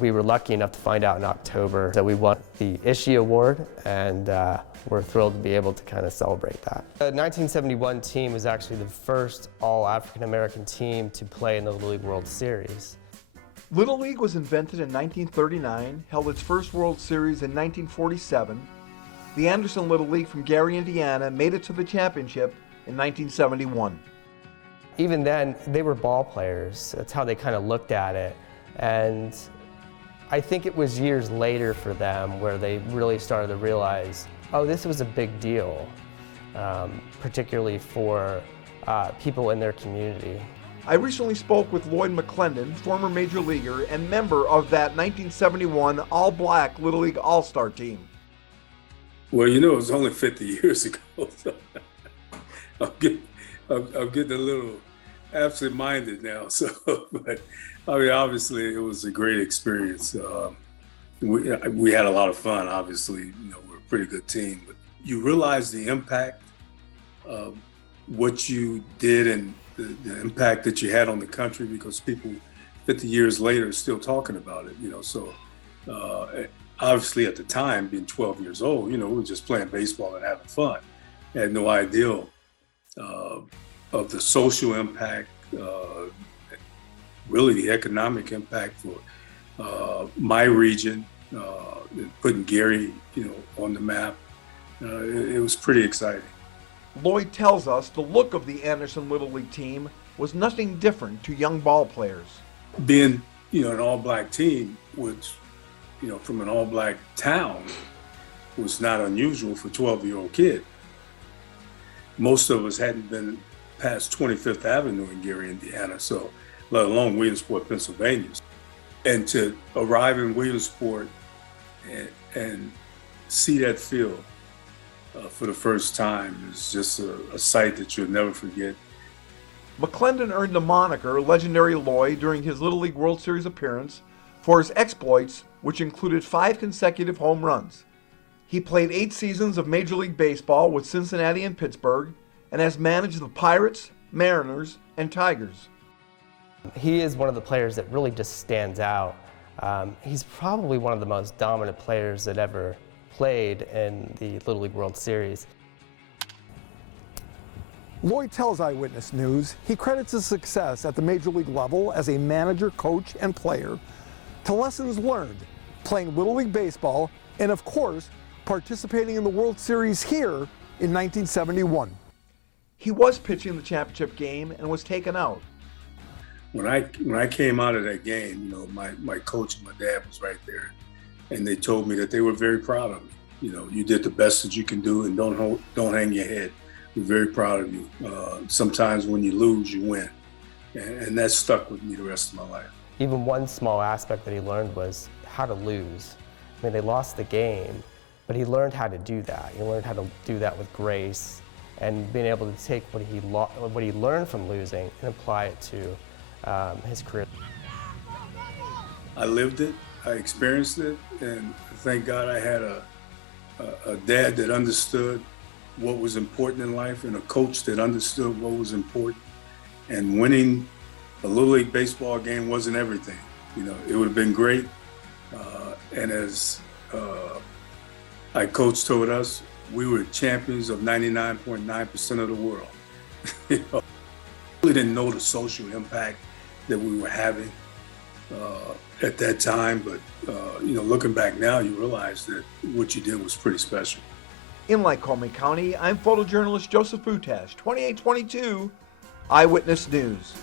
We were lucky enough to find out in October that we won the Ishii Award, and we're thrilled to be able to kind of celebrate that. The 1971 team was actually the first all-African-American team to play in the Little League World Series. Little League was invented in 1939, held its first World Series in 1947. The Anderson Little League from Gary, Indiana made it to the championship in 1971. Even then, they were ball players. That's how they kind of looked at it. And I think it was years later for them where they really started to realize, oh, this was a big deal, particularly for people in their community. I recently spoke with Lloyd McClendon, former major leaguer and member of that 1971 all-black Little League All-Star team. Well, you know, it was only 50 years ago, so I'm getting a little absent-minded now. So, but I mean, obviously, it was a great experience. We had a lot of fun. Obviously, you know, we're a pretty good team. But you realize the impact of what you did and the impact that you had on the country, because people 50 years later are still talking about it, you know. So obviously at the time, being 12 years old, you know, we were just playing baseball and having fun. I had no idea of the social impact, really the economic impact for my region, putting Gary, you know, on the map. It was pretty exciting. Lloyd tells us the look of the Anderson Little League team was nothing different to young ball players. Being, you know, an all-black team, which, you know, from an all-black town, was not unusual for a 12-year-old kid. Most of us hadn't been past 25th Avenue in Gary, Indiana, so let alone Williamsport, Pennsylvania. And to arrive in Williamsport and see that field for the first time is just a sight that you'll never forget. McClendon earned the moniker Legendary Lloyd during his Little League World Series appearance for his exploits, which included 5 consecutive home runs. He played 8 seasons of Major League Baseball with Cincinnati and Pittsburgh, and has managed the Pirates, Mariners, and Tigers. He is one of the players that really just stands out. He's probably one of the most dominant players that ever played in the Little League World Series. Lloyd tells Eyewitness News he credits his success at the major league level as a manager, coach, and player to lessons learned playing Little League Baseball and, of course, participating in the World Series here in 1971. He was pitching the championship game and was taken out. When I came out of that game, you know, my coach and my dad was right there, and they told me that they were very proud of me. You know, you did the best that you can do, and don't hang your head. We're very proud of you. Sometimes when you lose, you win, and that stuck with me the rest of my life. Even one small aspect that he learned was how to lose. I mean, they lost the game, but he learned how to do that. He learned how to do that with grace, and being able to take what he learned from losing and apply it to his career. I lived it, I experienced it, and thank God I had a dad that understood what was important in life and a coach that understood what was important. And winning a Little League baseball game wasn't everything. You know, it would have been great. And as our coach told us, we were champions of 99.9% of the world. You know, we didn't know the social impact that we were having at that time, but you know, looking back now, you realize that what you did was pretty special. In Lycoming County, I'm photojournalist Joseph Butash, 2822 Eyewitness News.